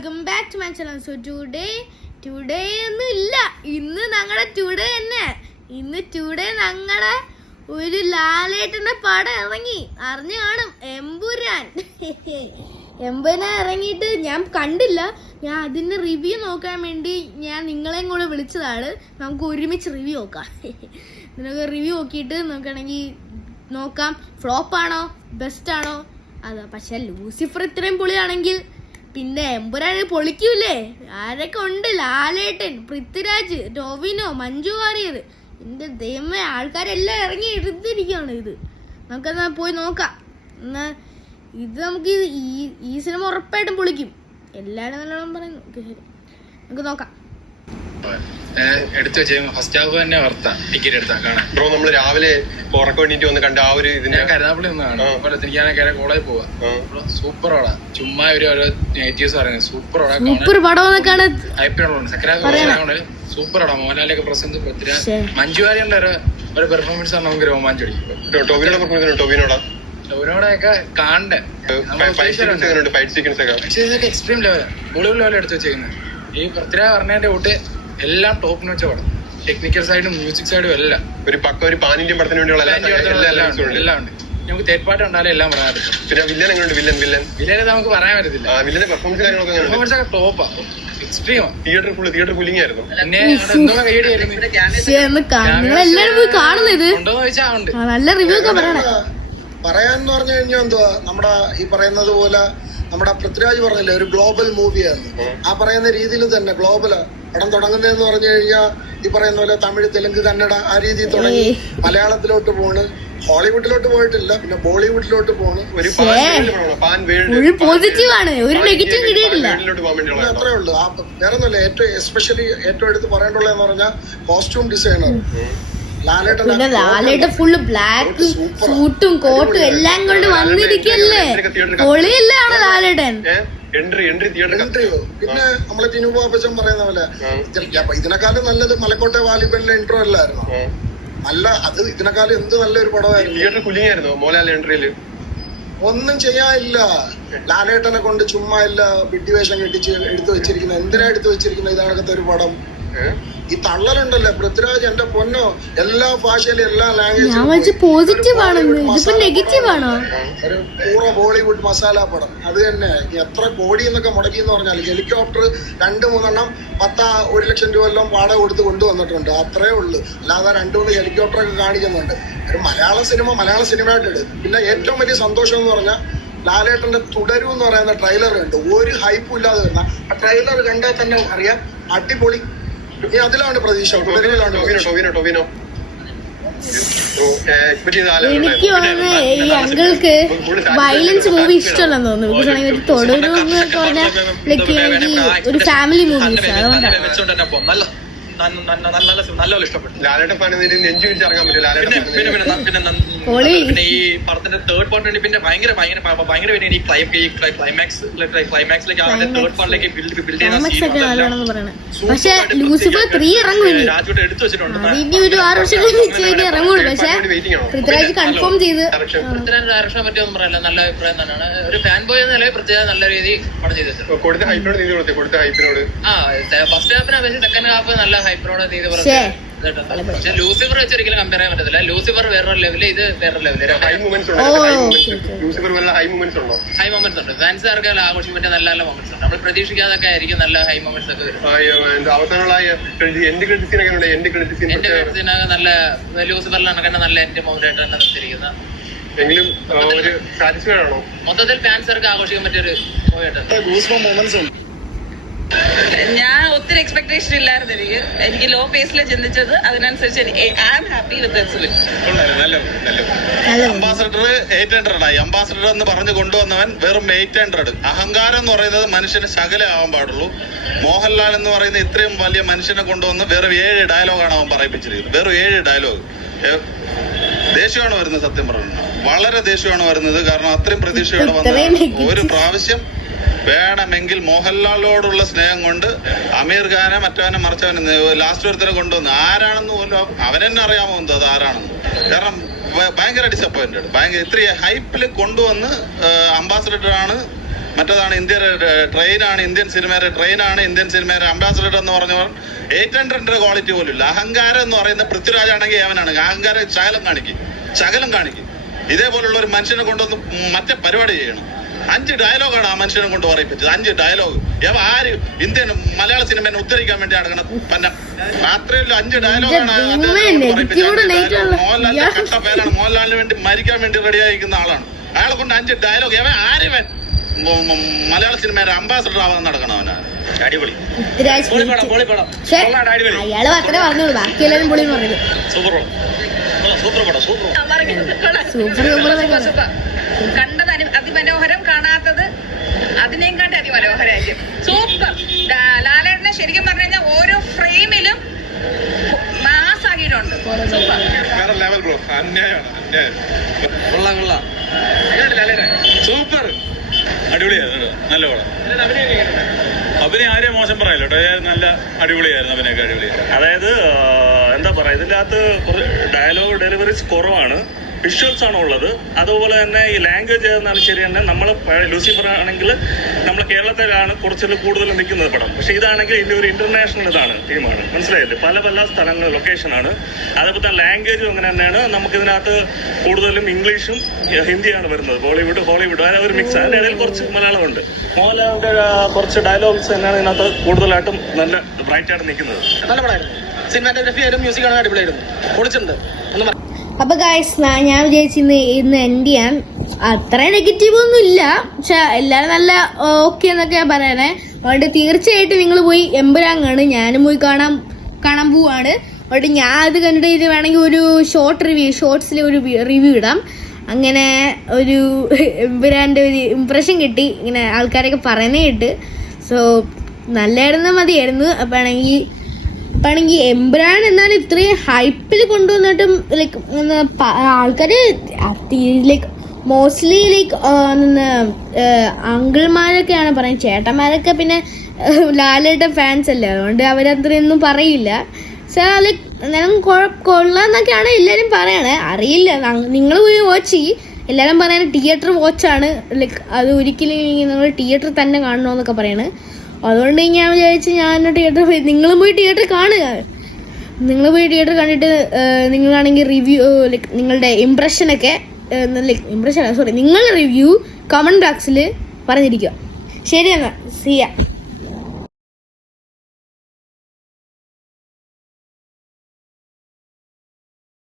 Welcome back to my channel. So today ഒന്നും ഇല്ല, ഇന്ന് ഞങ്ങളുടെ ടുഡേ തന്നെ. ടുഡേ ഞങ്ങളുടെ ഒരു ലാലേട്ടന്റെ പടം ഇറങ്ങി, അറിഞ്ഞു കാണും, എമ്പുരാൻ. എമ്പുരാൻ ഇറങ്ങിയിട്ട് ഞാൻ കണ്ടില്ല. ഞാൻ അതിന്റെ റിവ്യൂ നോക്കാൻ വേണ്ടി ഞാൻ നിങ്ങളെയും കൂടെ വിളിച്ചതാണ്. നമുക്ക് ഒരുമിച്ച് റിവ്യൂ നോക്കാം. നിങ്ങൾക്ക് റിവ്യൂ നോക്കിയിട്ട് നോക്കാം ഫ്ലോപ്പാണോ ബെസ്റ്റ് ആണോ അതാ. പക്ഷെ ലൂസിഫർ ഇത്രയും പൊളിയാണെങ്കിൽ പിന്നെ എമ്പുരാൻ പൊളിക്കൂലേ? ആരൊക്കെ ഉണ്ട്? ലാലേട്ടൻ, പൃഥ്വിരാജ്, ടോവിനോ, മഞ്ജു വാര്യർ. എൻ്റെ ദൈവമേ, ആൾക്കാരെല്ലാം ഇറങ്ങി എടുത്തിരിക്കുകയാണ്. നമുക്കെന്നാ പോയി നോക്കാം. എന്നാ നമുക്ക് ഈ സിനിമ ഉറപ്പായിട്ടും പൊളിക്കും. എല്ലാവരും നല്ലോണം പറയുന്നു. നമുക്ക് നോക്കാം. എടുത്തു വെച്ച ഫസ്റ്റ് ഹാഫ് തന്നെ വർത്താ ടിക്കറ്റ് എടുത്താ കാണാൻ. ബ്രോ നമ്മള് രാവിലെ ഉറക്കം വേണ്ടിട്ട് വന്ന് കണ്ട ആ ഒരു ഇതിന്റെ കരുനാപ്പള്ളി ഒന്ന് കാണാം. തിരിക്കാനൊക്കെ കോളേജ് പോവാ. സൂപ്പർ ഓടാ. ചുമ്മാ ഒരു നെഗറ്റീവ്സ് പറയുന്നത് സൂപ്പർ ഓടാ. സൂപ്പർ പടം സൂപ്പർ ഓടാ. മോഹൻലാലൊക്കെ പ്രസന്റ് പൃഥ്വിരാജ്, മഞ്ജു വാര്യരുടെ ഒരു പെർഫോമൻസ് ആണ് നമുക്ക് രോമാഞ്ചടിക്കും. ടോവിനോടൊക്കെ കാണണ്ടേ. പക്ഷെ ഇതൊക്കെ എക്സ്ട്രീം ലെവലാണ്, ബോളിവുഡ് ലെവൽ എടുത്ത് വെച്ചേക്കുന്നത്. ഈ പൃഥ്വിരാജ് പറഞ്ഞതിന്റെ കൂട്ട് എല്ലാം ടോപ്പിന് വെച്ച പടം. ടെക്നിക്കൽ സൈഡും മ്യൂസിക് സൈഡും എല്ലാം ഒരു പാൻ ഇന്ത്യൻ പടത്തിന് വേണ്ടിയുള്ള എല്ലാം ഉണ്ട്. നമുക്ക് തേർഡ് പാർട്ട് ഉണ്ടായാലും എല്ലാം പറയാൻ പറ്റും. പിന്നെ വില്ലൻ എങ്ങനെയുണ്ട്? വില്ലനെ നമുക്ക് പറയാൻ പറ്റത്തില്ല. വില്ലന്റെ പെർഫോമൻസ് ഒക്കെ ടോപ്പാ, എക്സ്ട്രീമാ. തിയേറ്റർ കൂളിംഗ് ആയിരുന്നു. പിന്നെ എന്തൊക്കെ കൈയടിയായിരുന്നു. ഉണ്ടോന്ന് ചോദിച്ചാൽ ഉണ്ട്. നല്ല റിവ്യൂ ഒക്കെ പറയണേ. പറയാന്ന് പറഞ്ഞു കഴിഞ്ഞാൽ എന്തുവാ, നമ്മുടെ ഈ പറയുന്നത് പോലെ നമ്മുടെ പൃഥ്വിരാജ് പറഞ്ഞില്ലേ ഒരു ഗ്ലോബൽ മൂവിയാണ്. ആ പറയുന്ന രീതിയിൽ തന്നെ ഗ്ലോബലാ പടം തുടങ്ങുന്നതെന്ന് പറഞ്ഞു കഴിഞ്ഞാൽ ഈ പറയുന്ന പോലെ തമിഴ്, തെലുങ്ക്, കന്നഡ ആ രീതിയിൽ തുടങ്ങി മലയാളത്തിലോട്ട് പോണ്, ഹോളിവുഡിലോട്ട് പോയിട്ടില്ല, പിന്നെ ബോളിവുഡിലോട്ട് പോണ്. അത്രേ ഉള്ളൂ. വേറെ ഒന്നുമില്ല. എസ്പെഷ്യലി ഏറ്റവും എടുത്ത് പറയേണ്ടുള്ളതെന്ന് പറഞ്ഞാൽ കോസ്റ്റ്യൂം ഡിസൈനർ ലാലേട്ടൻ ഫുള്ള് ബ്ലാക്ക് സൂട്ടും കോട്ടും എല്ലാം കൊണ്ട് വന്നിരിക്കല്ലേ. പൊളിയില്ലാണ് ലാലേട്ടൻ. പിന്നെ നമ്മളെ ടിനു പാപ്പച്ചൻ പറയുന്ന പോലെ ഇതിനെക്കാളും നല്ലത് മലക്കോട്ടെ വാലിബലിലെ ഇൻട്രോ അല്ലായിരുന്നു. അത് ഇതിനെക്കാളും എന്ത് നല്ലൊരു പടമായിരുന്നു. ഒന്നും ചെയ്യാനില്ല. ലാലേട്ടനെ കൊണ്ട് ചുമ്മാ ഇല്ല വിഡ്ഢിവേഷം കെട്ടിച്ച് എടുത്തു വെച്ചിരിക്കുന്നത്. എന്തിനാ എടുത്തു വെച്ചിരിക്കുന്നത് ഇതണക്കത്തെ ഒരു പടം? ഈ തള്ളലുണ്ടല്ലേ പൃഥ്വിരാജ്, എന്റെ പൊന്നോ, എല്ലാ ഭാഷയിലും എല്ലാ ലാംഗ്വേജിലും ഒരു പൂർവ്വ ബോളിവുഡ് മസാല പടം. അത് തന്നെ എത്ര കോടി എന്നൊക്കെ മുടക്കി എന്ന് പറഞ്ഞാൽ ഹെലികോപ്റ്റർ 2-3 1 ലക്ഷം രൂപ എല്ലാം വാടക കൊടുത്ത് കൊണ്ടുവന്നിട്ടുണ്ട്. അത്രേ ഉള്ളു. അല്ലാതെ 2-3 ഹെലികോപ്റ്ററൊക്കെ കാണിക്കുന്നുണ്ട്. ഒരു മലയാള സിനിമയായിട്ട് എടുക്കും. പിന്നെ ഏറ്റവും വലിയ സന്തോഷം എന്ന് പറഞ്ഞാൽ ലാലേട്ടന്റെ തുടരും എന്ന് പറയുന്ന ട്രെയിലർ കണ്ടു. ഒരു ഹൈപ്പും ഇല്ലാതെ വരുന്ന ആ ട്രെയിലർ കണ്ടാൽ തന്നെ അറിയാം അടിപൊളി. അതിലാണ് പ്രതീക്ഷ. എനിക്ക് ഈ അങ്കിൾക്ക് വയലൻസ് മൂവി ഇഷ്ടമല്ലെന്ന് തോന്നുന്നു. ഒരു തൊടൂന്ന് പറഞ്ഞാൽ ഒരു ഫാമിലി മൂവീസ്. അതുകൊണ്ടാണ് നല്ലപോലെ ഇഷ്ടപ്പെട്ടു. ലാലേട്ടൻ നെഞ്ചു വിരിച്ചിറങ്ങാൻ പിന്നെ ഈ പടത്തിന്റെ തേർഡ് പാർട്ട് പിന്നെ ഭയങ്കര ഈ ക്ലൈമാക്സിലേക്ക് തേർഡ് പാർട്ടിലേക്ക് ബിൽഡ് ചെയ്യുന്ന പക്ഷെ ലൂസിഫർ 3 ഇറങ്ങും. രാജുട്ട് എടുത്തു വെച്ചിട്ടുണ്ട്. ഒരു 6 വർഷം കഴിഞ്ഞ് ഇറങ്ങുള്ളൂ. പക്ഷെ പൃഥ്വിരാജ് കൺഫേം ചെയ്ത് പൃഥ്വിരാജ് ഡയറക്ഷനെ പറ്റിയൊന്നും പറയല്ല. നല്ല അഭിപ്രായം തന്നെയാണ്. ഒരു ഫാൻ ബോയ് എന്ന നിലയിൽ പൃഥ്വിരാജ് നല്ല രീതിയിൽ പടം ചെയ്തിട്ടുണ്ട്. ഫസ്റ്റ് ഹാഫിനെ അപേക്ഷിച്ച് സെക്കൻഡ് ഹാഫ് നല്ല ഹൈപ്പിനോട് ചെയ്ത് പറഞ്ഞു. പക്ഷെ ലൂസിഫർ വെച്ച് ഒരിക്കലും കമ്പയർ ചെയ്യാൻ പറ്റത്തില്ല. ലൂസിഫർ വേറൊരു ലെവല്, ഇത് വേറൊരു ലെവല്. ഹൈ മൊമെന്റ്സ് ഉണ്ട്. ഫാൻസുകാർക്ക് ആഘോഷിക്കാൻ പറ്റിയ നല്ല നല്ല മൊമെന്റ്സ് ഉണ്ട്. നമ്മൾ പ്രതീക്ഷിക്കാതൊക്കെ ആയിരിക്കും നല്ല ഹൈ മൊമെന്റ്സ് ഒക്കെ വരും. എന്റെ ക്രെഡിറ്റ്സിനൊക്കെ നല്ല ലൂസിഫറിലാണ് നല്ല എന്റെ മൊമെന്റ് ആയിട്ട് തന്നെ നിർത്തിയിരിക്കുന്നത്. മൊത്തത്തിൽ ഫാൻസുകാർക്ക് ആഘോഷിക്കാൻ പറ്റിയൊരു മൂവി. ഞാൻ ഒത്തിരി എക്സ്പെക്ടേഷൻ ഇല്ലായിരുന്നു. എനിക്ക് ലോ പേസിൽ ചിന്തിച്ചത് അതിനനുസരിച്ച് I am happy with ambassador 800 ആയി. അംബാസഡർ എന്ന് പറഞ്ഞു കൊണ്ടുവന്നവൻ വെറും 800. അഹങ്കാരം എന്ന് പറയുന്നത് മനുഷ്യന് ശകലമാവാൻ പാടുള്ളൂ. മോഹൻലാൽ എന്ന് പറയുന്ന ഇത്രയും വലിയ മനുഷ്യനെ കൊണ്ടുവന്ന് വെറും 7 ഡയലോഗാണ് അവൻ പറയിപ്പിച്ചിരിക്കുന്നത്. വെറും 7 ഡയലോഗ്. ദേഷ്യമാണ് വരുന്നത്. സത്യം പറയുന്നത് വളരെ ദേഷ്യമാണ് വരുന്നത്. കാരണം അത്രയും പ്രതീക്ഷയോടെ വന്ന ഒരു പ്രാവശ്യം വേണമെങ്കിൽ മോഹൻലാലിനോടുള്ള സ്നേഹം കൊണ്ട് അമീർ ഖാനെ മറ്റവനെ മറിച്ചവനെ ലാസ്റ്റ് ഒരുത്തനെ കൊണ്ടുവന്ന് ആരാണെന്ന് പോലും അവനെന്നെ അറിയാമോ എന്തോ അത് ആരാണെന്ന്. കാരണം ഭയങ്കര ഡിസപ്പോയിന്റഡ്. ഇത്രയും ഹൈപ്പിൽ കൊണ്ടുവന്ന് അംബാസഡറാണ് മറ്റേതാണ് ഇന്ത്യയുടെ ട്രെയിനാണ്, ഇന്ത്യൻ സിനിമയുടെ ട്രെയിനാണ്, ഇന്ത്യൻ സിനിമയുടെ അംബാസഡർ എന്ന് പറഞ്ഞവർ 800 ക്വാളിറ്റി പോലും ഇല്ല. അഹങ്കാരം എന്ന് പറയുന്ന പൃഥ്വിരാജ് ആണെങ്കിൽ അവനാണ് അഹങ്കാരം ശകലം കാണിക്കും. ഇതേപോലുള്ള ഒരു മനുഷ്യനെ കൊണ്ടൊന്ന് മറ്റേ പരിപാടി ചെയ്യണം. 5 ഡയലോഗാണ് ആ മനുഷ്യനെ കൊണ്ട് പറയിപ്പിച്ചത്. 5 ഡയലോഗ്. ആര് ഇന്ത്യൻ മലയാള സിനിമയെ ഉദ്ധരിക്കാൻ വേണ്ടി നടക്കണം. രാത്രിയിൽ 5 ഡയലോഗാണ് മോഹൻലാലിന്റെ കട്ട പേരാണ്. മോഹൻലാലിന് വേണ്ടി മരിക്കാൻ വേണ്ടി റെഡിയായിരിക്കുന്ന ആളാണ്. അയാളെ കൊണ്ട് 5 ഡയലോഗ്. ആര്യവൻ മലയാള സിനിമയുടെ അംബാസഡർ ആവാൻ നടക്കണം. അവനാണ് അടിപൊളി. അയാള് മാത്രമേ പറഞ്ഞോളൂ, ബാക്കി എല്ലാവരും പൊളി പറഞ്ഞത്. സൂപ്പർ കണ്ടത് അതിമനോഹരം, കാണാത്തത് അതിനേം കാട്ടി അതിമനോഹരായിരിക്കും. സൂപ്പർ. ലാലേട്ടനെ ശരിക്കും പറഞ്ഞു കഴിഞ്ഞാൽ ഓരോ ഫ്രെയിമിലും മാസ് ആക്കിയിട്ടുണ്ട്. സൂപ്പർ, അടിപൊളിയായിരുന്നു. നല്ല പടം. അഭിനയം ആരെയും മോശം പറയല്ലോ കേട്ടോ. നല്ല അടിപൊളിയായിരുന്നു. അഭിനയൊക്കെ അടിപൊളിയായിരുന്നു. അതായത് എന്താ പറയാ, ഇതിൻ്റെ അകത്ത് ഡയലോഗ് ഡെലിവറീസ് കുറവാണ്, വിഷ്വൽസ് ആണ് ഉള്ളത്. അതുപോലെ തന്നെ ഈ ലാംഗ്വേജ് എന്നാലും ശരി തന്നെ. നമ്മൾ ലൂസിഫർ ആണെങ്കിൽ നമ്മൾ കേരളത്തിലാണ് കുറച്ചുകൂടി കൂടുതൽ നിൽക്കുന്നത് പടം. പക്ഷേ ഇതാണെങ്കിൽ ഇതിൻ്റെ ഒരു ഇന്റർനാഷണൽ ടീമാണ്. മനസ്സിലായില്ലേ? പല സ്ഥലങ്ങൾ ലൊക്കേഷനാണ്. അതേപോലെ തന്നെ ലാംഗ്വേജും അങ്ങനെ തന്നെയാണ്. നമുക്കിതിനകത്ത് കൂടുതലും ഇംഗ്ലീഷും ഹിന്ദിയാണ് വരുന്നത്. ബോളിവുഡ് ഹോളിവുഡ് ആ ഒരു മിക്സ്. അതിൻ്റെ ഇടയിൽ കുറച്ച് മലയാളമുണ്ട്. മോഹൻലാലിൻ്റെ കുറച്ച് ഡയലോഗ്സ് തന്നെയാണ് ഇതിനകത്ത് കൂടുതലായിട്ടും നല്ല ബ്രൈറ്റായിട്ട് നിൽക്കുന്നത്. നല്ല പടമായിരുന്നു. സിനിമാറ്റോഗ്രഫി ആയാലും മ്യൂസിക് ആണെങ്കിലും അടിപൊളിയായിരുന്നു. പൊളിച്ചിട്ടുണ്ട്. അപ്പൊ ഗൈസ്, ഞാൻ വിചാരിച്ചു ഇന്ന് എൻഡ് ചെയ്യാൻ. അത്ര നെഗറ്റീവ് ഒന്നും ഇല്ല, പക്ഷെ എല്ലാരും നല്ല ഓക്കെ എന്നൊക്കെയാ പറയണേ. അതുകൊണ്ട് തീർച്ചയായിട്ടും നിങ്ങൾ പോയി എമ്പുരാൻ കാണും. ഞാനും പോയി കാണാൻ പോവാണ്. അതുകൊണ്ട് ഞാൻ അത് കണ്ടിട്ട് ഇത് വേണമെങ്കിൽ ഒരു ഷോർട്സിൽ ഒരു റിവ്യൂ ഇടാം. അങ്ങനെ ഒരു എമ്പുരാൻ്റെ ഒരു ഇംപ്രഷൻ കിട്ടി, ഇങ്ങനെ ആൾക്കാരൊക്കെ പറയുന്നേ കേട്ട്. സോ നല്ലായിരുന്നു, മതിയായിരുന്നു. അപ്പാണെങ്കിൽ എമ്പുരാൻ എന്നാലും ഇത്രയും ഹൈപ്പിൽ കൊണ്ടുവന്നിട്ടും ലൈക്ക് ആൾക്കാർ ലൈക്ക് മോസ്റ്റ്ലി ലൈക്ക് അങ്കിൾമാരൊക്കെയാണ് പറയുന്നത്. ചേട്ടന്മാരൊക്കെ പിന്നെ ലാലേട്ട ഫാൻസ് അല്ലേ, അതുകൊണ്ട് അവരത്രയൊന്നും പറയില്ല. സോ ലൈക്ക് എന്നാലും കൊള്ളാന്നൊക്കെയാണ് എല്ലാവരും പറയണേ. അറിയില്ല, നിങ്ങൾ പോയി വാച്ച് ചെയ്യും. എല്ലാവരും പറയണ തിയേറ്റർ വാച്ചാണ്, ലൈക്ക് അത് ഒരിക്കലും നിങ്ങൾ തിയേറ്റർ തന്നെ കാണണമെന്നൊക്കെ പറയണേ. അതുകൊണ്ട് ഞാൻ വിചാരിച്ചു നിങ്ങളും പോയി തിയേറ്റർ കാണുക. നിങ്ങൾ പോയി തിയേറ്റർ കണ്ടിട്ട് നിങ്ങളാണെങ്കിൽ റിവ്യൂ ലൈക്ക് നിങ്ങളുടെ ഇംപ്രഷനൊക്കെ നിങ്ങളുടെ റിവ്യൂ കമന്റ് ബോക്സിൽ പറഞ്ഞിരിക്കുക. ശരി എന്നാൽ, സിയ.